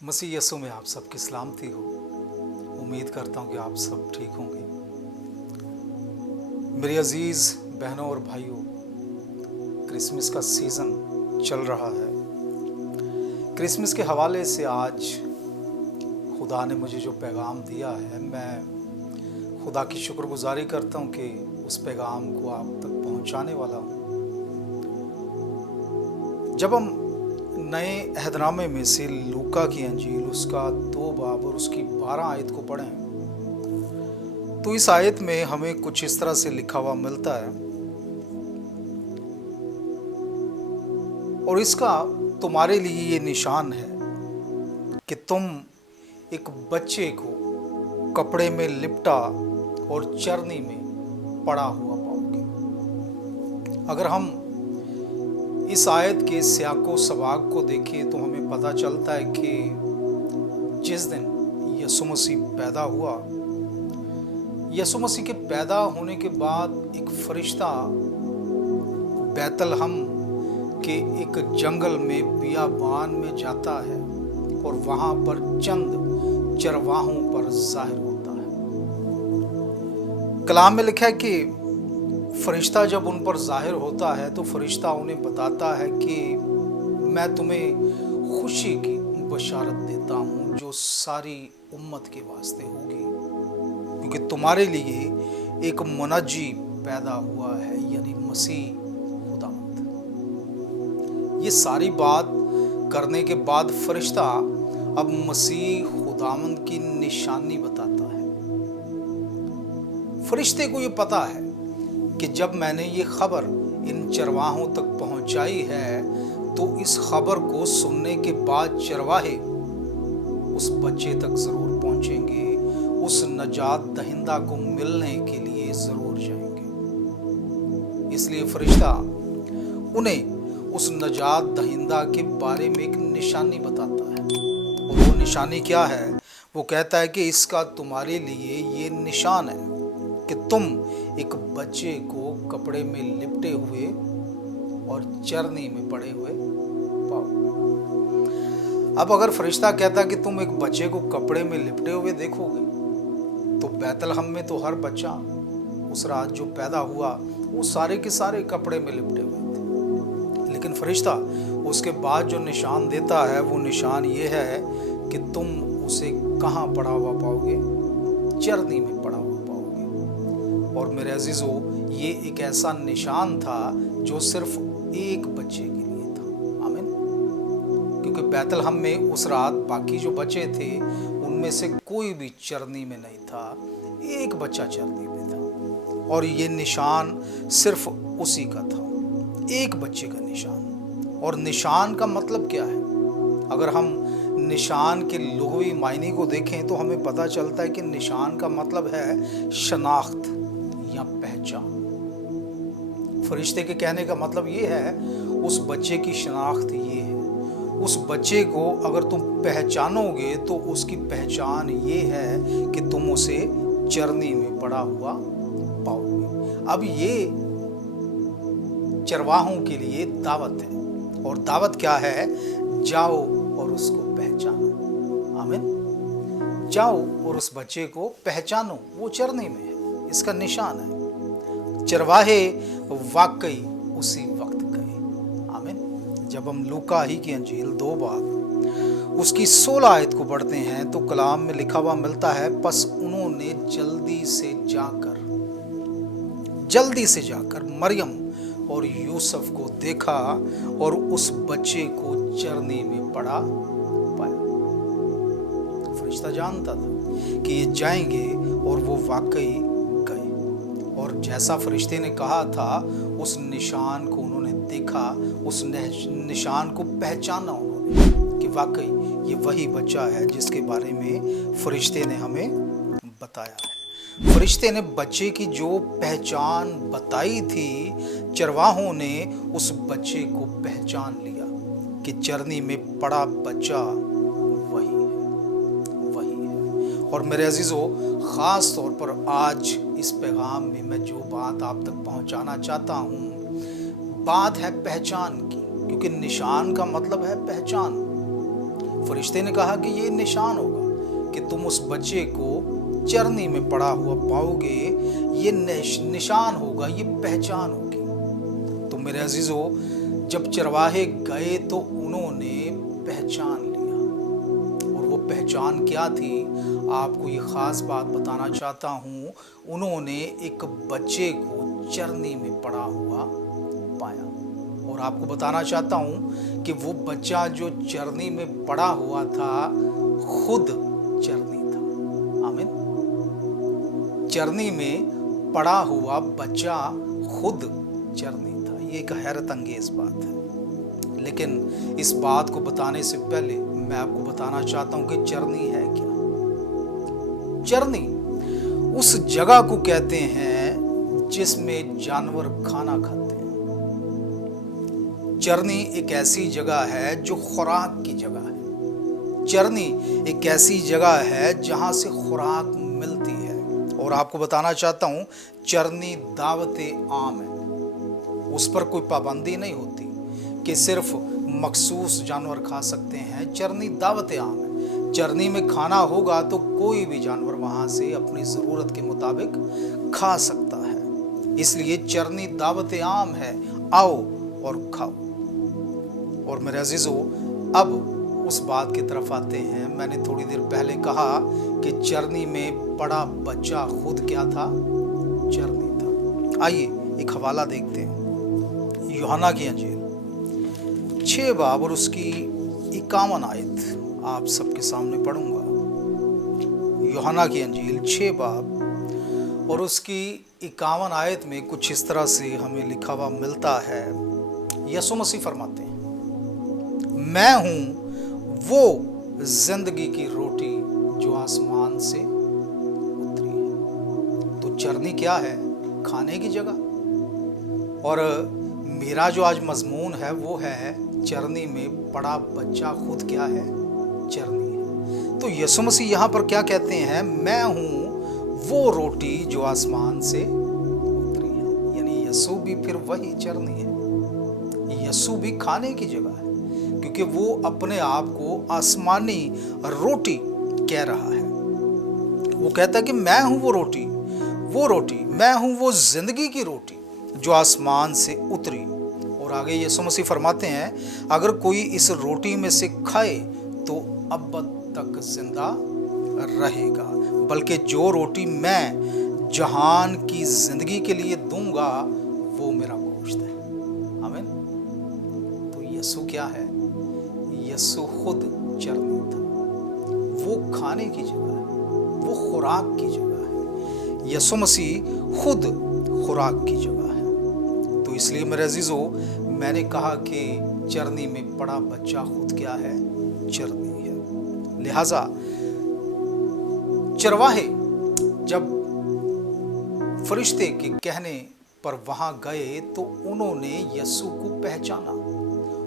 मसीह यीशु में आप सबकी सलामती हो। उम्मीद करता हूँ कि आप सब ठीक होंगे। मेरे अजीज़ बहनों और भाइयों, क्रिसमस का सीज़न चल रहा है। क्रिसमस के हवाले से आज खुदा ने मुझे जो पैगाम दिया है, मैं खुदा की शुक्रगुजारी करता हूँ कि उस पैगाम को आप तक पहुँचाने वाला हूँ। जब हम नए अहदनामे में से लूका की अंजील उसका 2 बाब और उसकी 12 आयत को पढ़ें तो इस आयत में हमें कुछ इस तरह से लिखा हुआ मिलता है, और इसका तुम्हारे लिए ये निशान है कि तुम एक बच्चे को कपड़े में लिपटा और चरनी में पड़ा हुआ पाओगे। अगर हम इस आयत के सियाको सबाक को देखें तो हमें पता चलता है कि जिस दिन यीशु मसीह पैदा हुआ, यीशु मसीह के पैदा होने के बाद एक फरिश्ता बैतलहम के एक जंगल में बियाबान में जाता है और वहाँ पर चंद चरवाहों पर जाहिर होता है। कलाम में लिखा है कि फरिश्ता जब उन पर जाहिर होता है तो फरिश्ता उन्हें बताता है कि मैं तुम्हें खुशी की बशारत देता हूँ जो सारी उम्मत के वास्ते होगी, क्योंकि तुम्हारे लिए एक मुनज्जी पैदा हुआ है, यानी मसीह खुदावंद। ये सारी बात करने के बाद फरिश्ता अब मसीह खुदावंद की निशानी बताता है। फरिश्ते को ये पता है कि जब मैंने ये खबर इन चरवाहों तक पहुंचाई है तो इस खबर को सुनने के बाद चरवाहे उस बच्चे तक जरूर पहुंचेंगे, उस नजात दहिंदा को मिलने के लिए जरूर जाएंगे। इसलिए फरिश्ता उन्हें उस नजात दहिंदा के बारे में एक निशानी बताता है, और वो निशानी क्या है? वो कहता है कि इसका तुम्हारे लिए ये निशान है कि तुम एक बच्चे को कपड़े में लिपटे हुए और चरनी में पड़े हुए पाओ। अब अगर फरिश्ता कहता कि तुम एक बच्चे को कपड़े में लिपटे हुए देखोगे, तो बैतलहम में तो हर बच्चा उस रात जो पैदा हुआ वो सारे के सारे कपड़े में लिपटे हुए थे। लेकिन फरिश्ता उसके बाद जो निशान देता है वो निशान ये है कि तुम उसे कहाँ पड़ा हुआ पाओगे? चरनी में पड़ा हुआ। और मेरे अजीजों, ये एक ऐसा निशान था जो सिर्फ एक बच्चे के लिए था। आमीन। क्योंकि बैतलहम में उस रात बाकी जो बच्चे थे उनमें से कोई भी चरनी में नहीं था, एक बच्चा चरनी में था, और ये निशान सिर्फ उसी का था, एक बच्चे का निशान। और निशान का मतलब क्या है? अगर हम निशान के लुग़वी मायने को देखें तो हमें पता चलता है कि निशान का मतलब है शनाख्त या पहचान। फरिश्ते के कहने का मतलब ये है उस बच्चे की शनाख्त ये है, उस बच्चे को अगर तुम पहचानोगे तो उसकी पहचान ये है कि तुम उसे चरनी में पड़ा हुआ पाओगे। अब ये चरवाहों के लिए दावत है, और दावत क्या है? जाओ और उसको पहचानो। आमीन। जाओ और उस बच्चे को पहचानो, वो चरनी में है, इसका निशान है। चरवाहे वाकई उसी वक्त गए। आमीन। जब हम लूका ही की अंजील 2 बाब उसकी 16 आयत को पढ़ते हैं तो कलाम में लिखा हुआ मिलता है, बस उन्होंने जल्दी से जाकर मरियम और यूसुफ को देखा और उस बच्चे को चरनी में पड़ा पाया। फरिश्ता जानता था कि ये जाएंगे, और वो वाकई गए। और जैसा फरिश्ते ने कहा था, उस निशान को उन्होंने देखा, उस निशान को पहचाना उन्होंने कि वाकई ये वही बच्चा है जिसके बारे में फरिश्ते ने हमें बताया है। फरिश्ते ने बच्चे की जो पहचान बताई थी, चरवाहों ने उस बच्चे को पहचान लिया कि चरनी में पड़ा बच्चा वही है। और मेरे अजीजों, ख़ास तौर पर आज इस पैगाम में मैं जो बात आप तक पहुंचाना चाहता हूं, बात है पहचान की, क्योंकि निशान का मतलब है पहचान। फरिश्ते ने कहा कि ये निशान होगा कि तुम उस बच्चे को चरनी में पड़ा हुआ पाओगे, ये निशान होगा, ये पहचान होगी। तो मेरे अजीजों, जब चरवाहे गए तो उन्होंने पहचान लिया, और वो पहचान क्या थी, आपको ये ख़ास बात बताना चाहता हूँ। उन्होंने एक बच्चे को चरनी में पड़ा हुआ पाया, और आपको बताना चाहता हूँ कि वो बच्चा जो चरनी में पड़ा हुआ था खुद चरनी था। आमीन। चरनी में पड़ा हुआ बच्चा खुद चरनी था। ये एक हैरत अंगेज बात है, लेकिन इस बात को बताने से पहले मैं आपको बताना चाहता हूँ कि चरनी है क्या। चरनी उस जगह को कहते हैं जिसमें जानवर खाना खाते हैं। चरनी एक ऐसी जगह है जो खुराक की जगह है। चरनी एक ऐसी जगह है जहां से खुराक मिलती है। और आपको बताना चाहता हूं, चरनी दावते आम है, उस पर कोई पाबंदी नहीं होती कि सिर्फ मखसूस जानवर खा सकते हैं। चरनी दावते आम है। चरनी में खाना होगा तो कोई भी जानवर वहां से अपनी ज़रूरत के मुताबिक खा सकता है। इसलिए चरनी दावत आम है, आओ और खाओ। और मेरे अजीजों, अब उस बात की तरफ आते हैं। मैंने थोड़ी देर पहले कहा कि चरनी में पड़ा बच्चा खुद क्या था, चरनी था। आइए एक हवाला देखते हैं। यूहन्ना की अंजील 6 बाब और उसकी 51 आयत आप सबके सामने पढ़ूंगा। यूहन्ना की अंजील 6 बाब और उसकी 51 आयत में कुछ इस तरह से हमें लिखा हुआ मिलता है। यीशु मसीह फरमाते हैं, मैं हूं वो जिंदगी की रोटी जो आसमान से उतरी है। तो चरनी क्या है, खाने की जगह। और मेरा जो आज मजमून है वो है चरनी में पड़ा बच्चा खुद क्या है, चरनी है। तो यीशु मसीह यहाँ पर क्या कहते हैं, मैं हूँ वो रोटी जो आसमान से उतरी है। यानी यीशु भी फिर वही चरनी है। यीशु भी खाने की जगह है, क्योंकि वो अपने आप को आसमानी रोटी कह रहा है। वो कहता है कि मैं हूँ वो रोटी, मैं हूँ वो जिंदगी की रोटी जो आसमान से उतरी। और आगे यीशु मसीह फरमाते हैं, अगर कोई इस रोटी में से खाए तो अब तक जिंदा रहेगा, बल्कि जो रोटी मैं जहान की जिंदगी के लिए दूंगा वो मेरा गोश्त है। आमीन। तो यीशु क्या है, यीशु खुद चरनी था। वो खाने की जगह है, वो खुराक की जगह है। यीशु मसीह खुद खुराक की जगह है। तो इसलिए मेरे अजीजों, मैंने कहा कि चरनी में पड़ा बच्चा खुद क्या है, चरनी है। लिहाजा चरवाहे जब फरिश्ते के कहने पर वहां गए तो उन्होंने यीशु को पहचाना।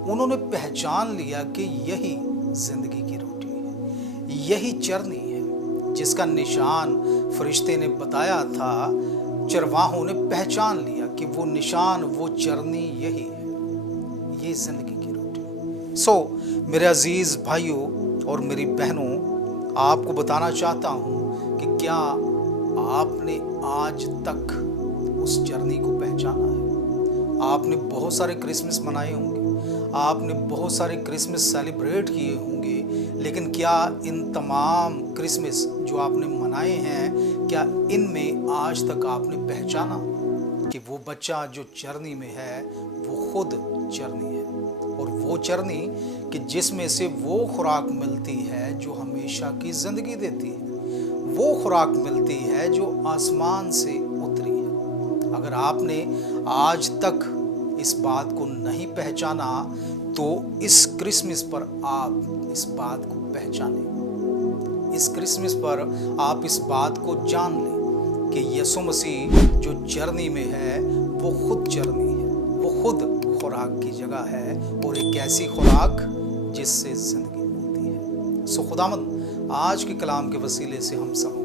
उन्होंने पहचान लिया कि यही जिंदगी की रोटी है, यही चरनी है जिसका निशान फरिश्ते ने बताया था। चरवाहों ने पहचान लिया कि वो निशान, वो चरनी यही है, ये जिंदगी की रोटी। मेरे अजीज भाइयों और मेरी बहनों, आपको बताना चाहता हूं कि क्या आपने आज तक उस चरनी को पहचाना है। आपने बहुत सारे क्रिसमस मनाए होंगे, आपने बहुत सारे क्रिसमस सेलिब्रेट किए होंगे, लेकिन क्या इन तमाम क्रिसमस जो आपने मनाए हैं, क्या इनमें आज तक आपने पहचाना कि वो बच्चा जो चरनी में है वो खुद चरनी है, और वो चरनी कि जिसमें से वो खुराक मिलती है जो हमेशा की जिंदगी देती है, वो खुराक मिलती है जो आसमान से उतरी है। अगर आपने आज तक इस बात को नहीं पहचाना तो इस क्रिसमस पर आप इस बात को पहचानें। इस क्रिसमस पर आप इस बात को जान लें कि यीशु मसीह जो चरनी में है वो खुद चरनी है, वो खुद खुराक की जगह है, और एक ऐसी खुराक जिससे जिंदगी मिलती है। खुदावंद आज के कलाम के वसीले से हम सब